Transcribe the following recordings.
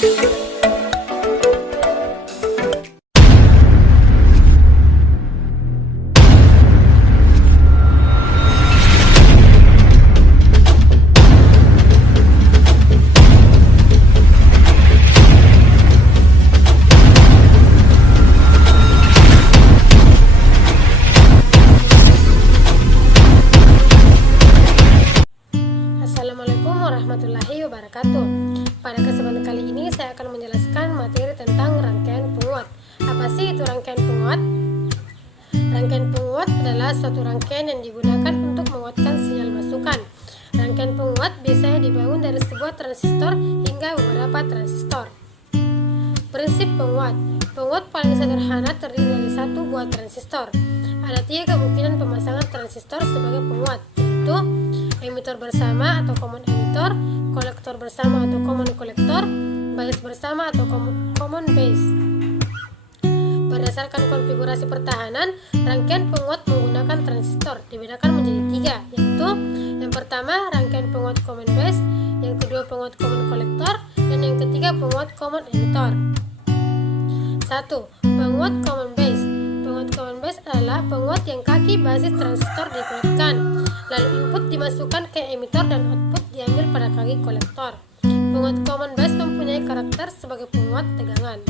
Assalamualaikum warahmatullahi wabarakatuh. Pada kesempatan kali ini saya akan menjelaskan materi tentang rangkaian penguat. Apa sih itu rangkaian penguat? Rangkaian penguat adalah suatu rangkaian yang digunakan untuk menguatkan sinyal masukan. Rangkaian penguat biasanya dibangun dari sebuah transistor hingga beberapa transistor. Prinsip penguat. Penguat paling sederhana terdiri dari satu buah transistor. Ada 3 kemungkinan pemasangan transistor sebagai penguat, yaitu emitor bersama atau common emitor, kolektor bersama atau common kolektor, bias bersama atau common base. Berdasarkan konfigurasi pertahanan, rangkaian penguat menggunakan transistor dibedakan menjadi 3, yaitu yang pertama rangkaian penguat common base, yang kedua penguat common kolektor, dan yang ketiga penguat common emitor. 1. Penguat common base. Penguat common base adalah penguat yang kaki basis transistor dikuatkan, lalu input dimasukkan ke emitor dan output diambil pada kaki kolektor. Penguat common base mempunyai karakter sebagai penguat tegangan.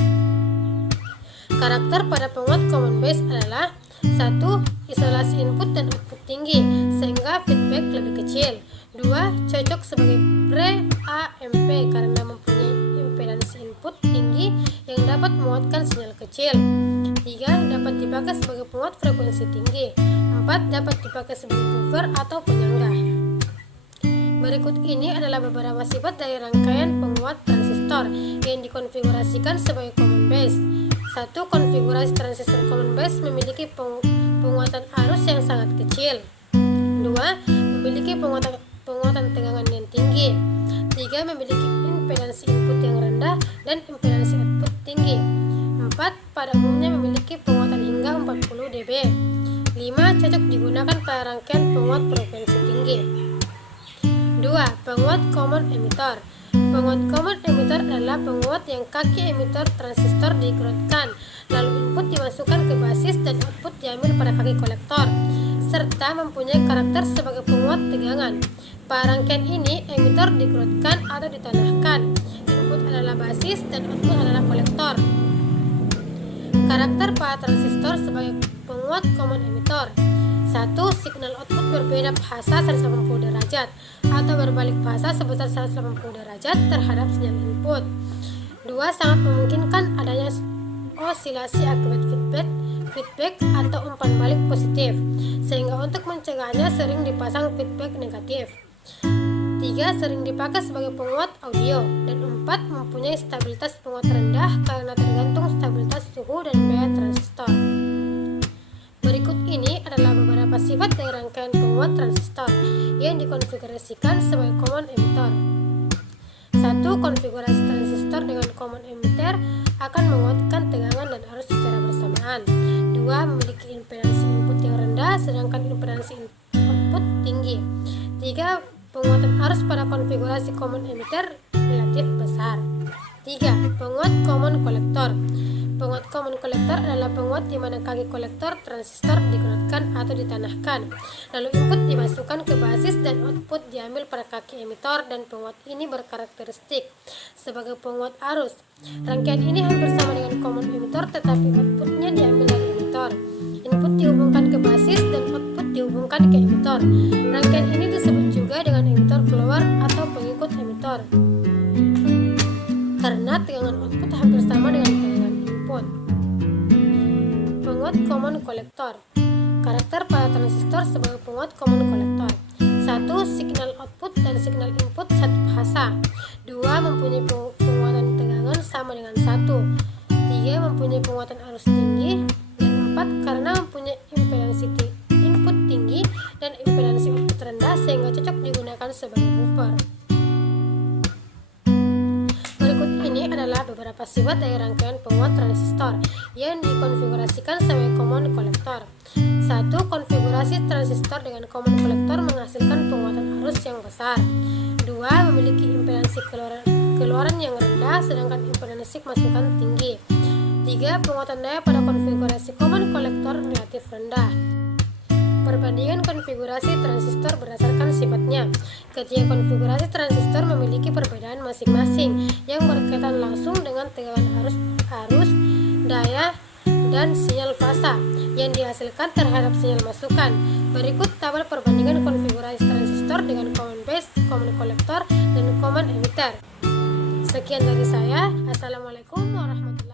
Karakter pada penguat common base adalah 1. Isolasi input dan output tinggi sehingga feedback lebih kecil. 2. Cocok sebagai pre-AMP karena mempunyai impedansi input tinggi yang dapat menguatkan sinyal kecil. 3. Dapat dipakai sebagai penguat frekuensi tinggi. 4. Dapat dipakai sebagai buffer atau penyangga. Berikut ini adalah beberapa sifat dari rangkaian penguat transistor yang dikonfigurasikan sebagai common base. 1. Konfigurasi transistor common base memiliki penguatan arus yang sangat kecil. 2. Memiliki penguatan tegangan yang tinggi. 3. Memiliki impedansi input yang rendah dan impedansi output tinggi. 4. Pada umumnya memiliki penguatan hingga 40 dB. 5. Cocok digunakan pada rangkaian penguat frekuensi tinggi. 2. Penguat common emitor. Penguat common emitor adalah penguat yang kaki emitor transistor digroundkan, lalu input dimasukkan ke basis dan output diambil pada kaki kolektor, serta mempunyai karakter sebagai penguat tegangan. Pada rangkaian ini, emitor digroundkan atau ditanahkan. Input adalah basis dan output adalah kolektor. Karakter pada transistor sebagai penguat common emitor. 1. Signal output berbeda fasa 180 derajat atau berbalik fasa sebesar 180 derajat terhadap sinyal input. 2. Sangat memungkinkan adanya osilasi akibat feedback atau umpan balik positif, sehingga untuk mencegahnya sering dipasang feedback negatif. 3. Sering dipakai sebagai penguat audio. Dan 4. Mempunyai stabilitas penguat rendah karena tergantung stabilitas suhu dan biaya transistor. Berikut ini adalah beberapa sifat dari rangkaian penguat transistor yang dikonfigurasikan sebagai common emitter. 1. Konfigurasi transistor dengan common emitter akan menguatkan tegangan dan arus secara bersamaan. 2. Memiliki impedansi input yang rendah sedangkan impedansi output tinggi. 3. Penguatan arus pada konfigurasi common emitter relatif besar. 3. Penguat common kolektor. Penguat common kolektor adalah penguat di mana kaki kolektor transistor digroundkan atau ditanahkan, lalu input dimasukkan ke basis dan output diambil pada kaki emitor, dan penguat ini berkarakteristik sebagai penguat arus. Rangkaian ini hampir sama dengan common emitor, tetapi outputnya diambil dari emitor. Input dihubungkan ke basis dan output dihubungkan ke emitor. Rangkaian ini disebut juga dengan emitor follower atau pengikut emitor, karena tegangan output hampir sama dengan tegangan input. Penguat common kolektor. Karakter pada transistor sebagai penguat common kolektor. 1. Signal output dan signal input satu fasa. 2. Mempunyai penguatan tegangan sama dengan 1. 3. Mempunyai penguatan arus tinggi. Dan 4. Karena mempunyai impedansi input tinggi dan impedansi output rendah sehingga cocok digunakan sebagai buffer. Berikut ini adalah beberapa sifat dari rangkaian penguat transistor yang dikonfigurasikan sebagai common kolektor. 1. Konfigurasi transistor dengan common kolektor menghasilkan penguatan arus yang besar. 2. Memiliki impedansi keluaran yang rendah rendah sedangkan impedansi masukan tinggi. 3. Penguatan daya pada konfigurasi common collector relatif rendah. Perbandingan konfigurasi transistor berdasarkan sifatnya. Ketiga konfigurasi transistor memiliki perbedaan masing-masing yang berkaitan langsung dengan tegangan arus, daya, dan sinyal fasa yang dihasilkan terhadap sinyal masukan. Berikut tabel perbandingan konfigurasi transistor dengan common base, common collector, dan common emitter. Sekian dari saya. Assalamualaikum warahmatullahi wabarakatuh.